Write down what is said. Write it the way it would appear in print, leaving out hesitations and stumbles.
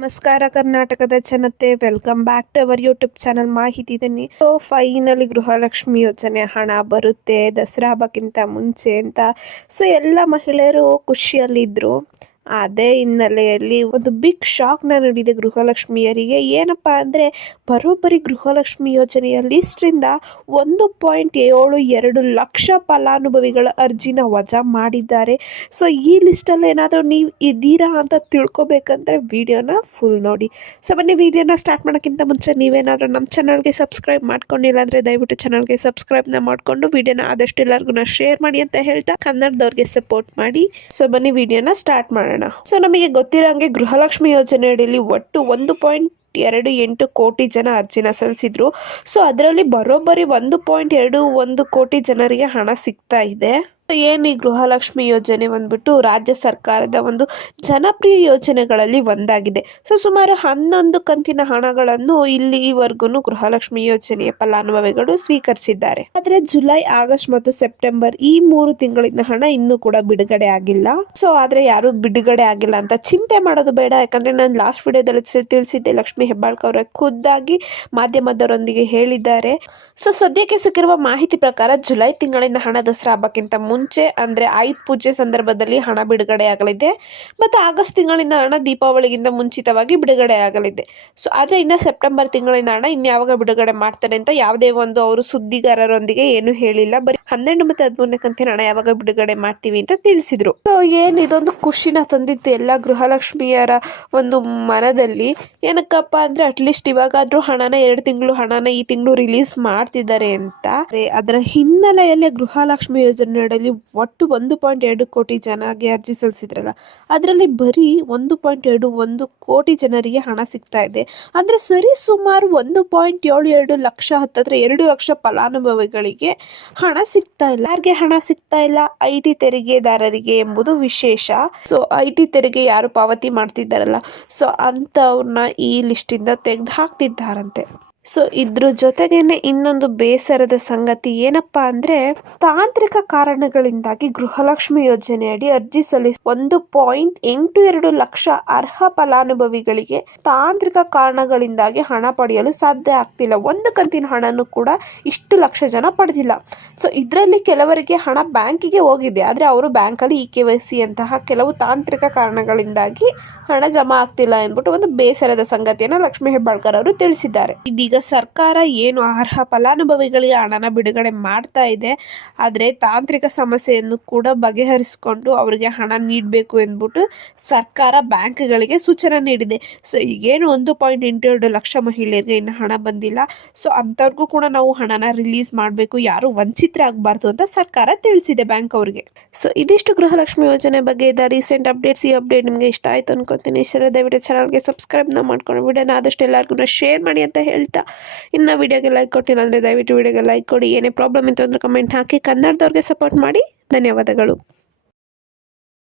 ನಮಸ್ಕಾರ ಕರ್ನಾಟಕದ ಜನತೆ, welcome back to our YouTube channel ಮಾಹಿತಿ ಇದನ್ನಿ. ಫೈನಲಿ ಗೃಹಲಕ್ಷ್ಮಿ ಯೋಜನೆ ಹಣ ಬರುತ್ತೆ ದಸರಾ ಹಬ್ಬಕ್ಕಿಂತ ಮುಂಚೆ ಅಂತ. ಎಲ್ಲ ಮಹಿಳೆಯರು ಖುಷಿಯಲ್ಲಿದ್ದರು. ಅದೇ ಹಿನ್ನೆಲೆಯಲ್ಲಿ ಒಂದು ಬಿಗ್ ಶಾಕ್ನ ನೀಡಿದೆ ಗೃಹಲಕ್ಷ್ಮಿಯರಿಗೆ. ಏನಪ್ಪಾ ಅಂದರೆ, ಬರೋಬ್ಬರಿ ಗೃಹಲಕ್ಷ್ಮಿ ಯೋಜನೆಯ ಲಿಸ್ಟ್ರಿಂದ 1.72 ಲಕ್ಷ ಫಲಾನುಭವಿಗಳ ಅರ್ಜಿನ ವಜಾ ಮಾಡಿದ್ದಾರೆ. ಈ ಲಿಸ್ಟಲ್ಲಿ ಏನಾದರೂ ನೀವು ಇದ್ದೀರಾ ಅಂತ ತಿಳ್ಕೊಬೇಕಂದ್ರೆ ವಿಡಿಯೋನ ಫುಲ್ ನೋಡಿ. ಬನ್ನಿ, ವಿಡಿಯೋನ ಸ್ಟಾರ್ಟ್ ಮಾಡೋಕ್ಕಿಂತ ಮುಂಚೆ ನೀವೇನಾದರೂ ನಮ್ಮ ಚಾನಲ್ಗೆ ಸಬ್ಸ್ಕ್ರೈಬ್ ಮಾಡ್ಕೊಂಡಿಲ್ಲ ಅಂದರೆ ದಯವಿಟ್ಟು ಚಾನಲ್ಗೆ ಸಬ್ಸ್ಕ್ರೈಬ್ನ ಮಾಡಿಕೊಂಡು ವಿಡಿಯೋನ ಆದಷ್ಟು ಎಲ್ಲರಿಗೂ ಶೇರ್ ಮಾಡಿ ಅಂತ ಹೇಳ್ತಾ ಕನ್ನಡದವ್ರಿಗೆ ಸಪೋರ್ಟ್ ಮಾಡಿ. ಬನ್ನಿ, ವಿಡಿಯೋನ ಸ್ಟಾರ್ಟ್ ಮಾಡೋಣ. ನಮಗೆ ಗೊತ್ತಿರೋಂಗೆ ಗೃಹಲಕ್ಷ್ಮಿ ಯೋಜನೆ ಅಡಿಯಲ್ಲಿ ಒಟ್ಟು 1.28 ಕೋಟಿ ಜನ ಅರ್ಜಿನ ಸಲ್ಲಿಸಿದ್ರು. ಅದರಲ್ಲಿ ಬರೋಬ್ಬರಿ 1.21 ಕೋಟಿ ಜನರಿಗೆ ಹಣ ಸಿಗ್ತಾ ಇದೆ. ಏನು ಈ ಗೃಹಲಕ್ಷ್ಮಿ ಯೋಜನೆ ಬಂದ್ಬಿಟ್ಟು ರಾಜ್ಯ ಸರ್ಕಾರದ ಒಂದು ಜನಪ್ರಿಯ ಯೋಜನೆಗಳಲ್ಲಿ ಒಂದಾಗಿದೆ. ಸುಮಾರು 11 ಕಂತಿನ ಹಣಗಳನ್ನು ಇಲ್ಲಿವರೆಗೂ ಗೃಹಲಕ್ಷ್ಮಿ ಯೋಜನೆಯ ಫಲಾನುಭವಿಗಳು ಸ್ವೀಕರಿಸಿದ್ದಾರೆ. ಆದರೆ ಜುಲೈ, ಆಗಸ್ಟ್ ಮತ್ತು ಸೆಪ್ಟೆಂಬರ್ ಈ 3 ತಿಂಗಳಿನ ಹಣ ಇನ್ನೂ ಕೂಡ ಬಿಡುಗಡೆ ಆಗಿಲ್ಲ. ಆದ್ರೆ ಯಾರು ಬಿಡುಗಡೆ ಆಗಿಲ್ಲ ಅಂತ ಚಿಂತೆ ಮಾಡೋದು ಬೇಡ. ಯಾಕಂದ್ರೆ ನಾನು ಲಾಸ್ಟ್ ವಿಡಿಯೋದಲ್ಲಿ ತಿಳಿಸಿದ್ದೆ, ಲಕ್ಷ್ಮಿ ಹೆಬ್ಬಾಳ್ಕರ್ ಅವರ ಖುದ್ದಾಗಿ ಮಾಧ್ಯಮದವರೊಂದಿಗೆ ಹೇಳಿದ್ದಾರೆ. ಸದ್ಯಕ್ಕೆ ಸಿಕ್ಕಿರುವ ಮಾಹಿತಿ ಪ್ರಕಾರ ಜುಲೈ ತಿಂಗಳಿನ ಹಣ ದಸರಾ ಹಬ್ಬಕ್ಕಿಂತ ಮುಂಚೆ ಅಂದ್ರೆ ಆಯುಧ ಪೂಜೆ ಸಂದರ್ಭದಲ್ಲಿ ಹಣ ಬಿಡುಗಡೆ ಆಗಲಿದೆ. ಮತ್ತು ಆಗಸ್ಟ್ ತಿಂಗಳಿನ ಹಣ ದೀಪಾವಳಿಗಿಂತ ಮುಂಚಿತವಾಗಿ ಬಿಡುಗಡೆ ಆಗಲಿದೆ. ಆದ್ರೆ ಇನ್ನು ಸೆಪ್ಟೆಂಬರ್ ತಿಂಗಳಿನ ಹಣ ಇನ್ಯಾವಾಗ ಬಿಡುಗಡೆ ಮಾಡ್ತಾರೆ ಅಂತ ಯಾವುದೇ ಒಂದು ಅವರು ಸುದ್ದಿಗಾರರೊಂದಿಗೆ ಏನು ಹೇಳಿಲ್ಲ. ಬರೀ 12 ಮತ್ತು 13ನೇ ಕಂತಿನ ಹಣ ಯಾವಾಗ ಬಿಡುಗಡೆ ಮಾಡ್ತೀವಿ ಅಂತ ತಿಳಿಸಿದ್ರು. ಏನು ಇದೊಂದು ಖುಷಿನ ತಂದಿತ್ತು ಎಲ್ಲ ಗೃಹಲಕ್ಷ್ಮಿಯರ ಒಂದು ಮನದಲ್ಲಿ. ಏನಕ್ಕಪ್ಪ ಅಂದ್ರೆ ಅಟ್ಲೀಸ್ಟ್ ಇವಾಗಾದ್ರೂ ಹಣನ 2 ತಿಂಗಳು ಹಣನ ಈ ತಿಂಗಳು ರಿಲೀಸ್ ಮಾಡ್ತಿದ್ದಾರೆ ಅಂತ. ಅದರ ಹಿನ್ನೆಲೆಯಲ್ಲಿ ಗೃಹಲಕ್ಷ್ಮಿ ಯೋಜನೆ ಅಡಿಯಲ್ಲಿ ಒಟ್ಟು 1.2 ಕೋಟಿ ಜನಗೆ ಅರ್ಜಿ ಸಲ್ಲಿಸಿದ್ರಲ್ಲ, ಅದರಲ್ಲಿ ಬರೀ 1.21 ಕೋಟಿ ಜನರಿಗೆ ಹಣ ಸಿಗ್ತಾ ಇದೆ. ಅಂದ್ರೆ ಸರಿ ಸುಮಾರು 1.72 ಲಕ್ಷ, ಹತ್ತತ್ರ 2 ಲಕ್ಷ ಫಲಾನುಭವಿಗಳಿಗೆ ಹಣ ಸಿಗ್ತಾ ಇಲ್ಲ. ಯಾರಿಗೆ ಹಣ ಸಿಗ್ತಾ ಇಲ್ಲ? IT ತೆರಿಗೆದಾರರಿಗೆ ಎಂಬುದು ವಿಶೇಷ. IT ತೆರಿಗೆ ಯಾರು ಪಾವತಿ ಮಾಡ್ತಿದ್ದಾರಲ್ಲ, ಅಂತವ್ರನ್ನ ಈ ಲಿಸ್ಟ್ ಇಂದ ತೆಗೆದು ಹಾಕ್ತಿದ್ದಾರಂತೆ. ಇದ್ರ ಜೊತೆಗೇನೆ ಇನ್ನೊಂದು ಬೇಸರದ ಸಂಗತಿ ಏನಪ್ಪಾ ಅಂದ್ರೆ, ತಾಂತ್ರಿಕ ಕಾರಣಗಳಿಂದಾಗಿ ಗೃಹಲಕ್ಷ್ಮಿ ಯೋಜನೆಯಡಿ ಅರ್ಜಿ ಸಲ್ಲಿಸಿ 1.82 ಲಕ್ಷ ಅರ್ಹ ಫಲಾನುಭವಿಗಳಿಗೆ ತಾಂತ್ರಿಕ ಕಾರಣಗಳಿಂದಾಗಿ ಹಣ ಪಡೆಯಲು ಸಾಧ್ಯ ಆಗ್ತಿಲ್ಲ. ಒಂದು ಕಂತಿನ ಹಣನೂ ಕೂಡ ಇಷ್ಟು ಲಕ್ಷ ಜನ ಪಡೆದಿಲ್ಲ. ಇದರಲ್ಲಿ ಕೆಲವರಿಗೆ ಹಣ ಬ್ಯಾಂಕಿಗೆ ಹೋಗಿದೆ, ಆದ್ರೆ ಅವರು ಬ್ಯಾಂಕಲ್ಲಿ EKYC ಅಂತಹ ಕೆಲವು ತಾಂತ್ರಿಕ ಕಾರಣಗಳಿಂದಾಗಿ ಹಣ ಜಮಾ ಆಗ್ತಿಲ್ಲ ಎಂದ್ಬಿಟ್ಟು ಒಂದು ಬೇಸರದ ಸಂಗತಿಯನ್ನು ಲಕ್ಷ್ಮಿ ಹೆಬ್ಬಾಳ್ಕರ್ ಅವರು ತಿಳಿಸಿದ್ದಾರೆ. ಇದೀಗ ಸರ್ಕಾರ ಏನು ಅರ್ಹ ಫಲಾನುಭವಿಗಳಿಗೆ ಹಣನ ಬಿಡುಗಡೆ ಮಾಡ್ತಾ ಇದೆ, ಆದರೆ ತಾಂತ್ರಿಕ ಸಮಸ್ಯೆಯನ್ನು ಕೂಡ ಬಗೆಹರಿಸಿಕೊಂಡು ಅವರಿಗೆ ಹಣ ನೀಡಬೇಕು ಎಂದ್ಬಿಟ್ಟು ಸರ್ಕಾರ ಬ್ಯಾಂಕ್ಗಳಿಗೆ ಸೂಚನೆ ನೀಡಿದೆ. ಈಗೇನು 1.82 ಲಕ್ಷ ಮಹಿಳೆಯರಿಗೆ ಇನ್ನು ಹಣ ಬಂದಿಲ್ಲ. ಅಂಥವ್ರಿಗೂ ಕೂಡ ನಾವು ಹಣನ ರಿಲೀಸ್ ಮಾಡಬೇಕು, ಯಾರು ವಂಚಿತರಾಗಬಾರ್ದು ಅಂತ ಸರ್ಕಾರ ತಿಳಿಸಿದೆ ಬ್ಯಾಂಕ್ ಅವರಿಗೆ. ಇದಿಷ್ಟು ಗೃಹಲಕ್ಷ್ಮಿ ಯೋಜನೆ ಬಗ್ಗೆ ಇದ್ದ ರೀಸೆಂಟ್ ಅಪ್ಡೇಟ್ಸ್. ಈ ಅಪ್ಡೇಟ್ ನಿಮಗೆ ಇಷ್ಟ ಆಯ್ತು ಅನ್ಕೋತೀನಿ. ದಯವಿಟ್ಟು ಚಾನಲ್ಗೆ ಸಬ್ಸ್ಕ್ರೈಬ್ನ ಮಾಡ್ಕೊಂಡು ವಿಡಿಯೋನ ಆದಷ್ಟು ಎಲ್ಲರಿಗೂ ಶೇರ್ ಮಾಡಿ ಅಂತ ಹೇಳ್ತಾ, ಇನ್ನು ವಿಡಿಯೋಗೆ ಲೈಕ್ ಕೊಟ್ಟಿಲ್ಲ ಅಂದರೆ ದಯವಿಟ್ಟು ವಿಡಿಯೋಗೆ ಲೈಕ್ ಕೊಡಿ. ಏನೇ ಪ್ರಾಬ್ಲಮ್ ಇತ್ತು ಅಂದರೆ ಕಮೆಂಟ್ ಹಾಕಿ. ಕನ್ನಡದವ್ರಿಗೆ ಸಪೋರ್ಟ್ ಮಾಡಿ. ಧನ್ಯವಾದಗಳು.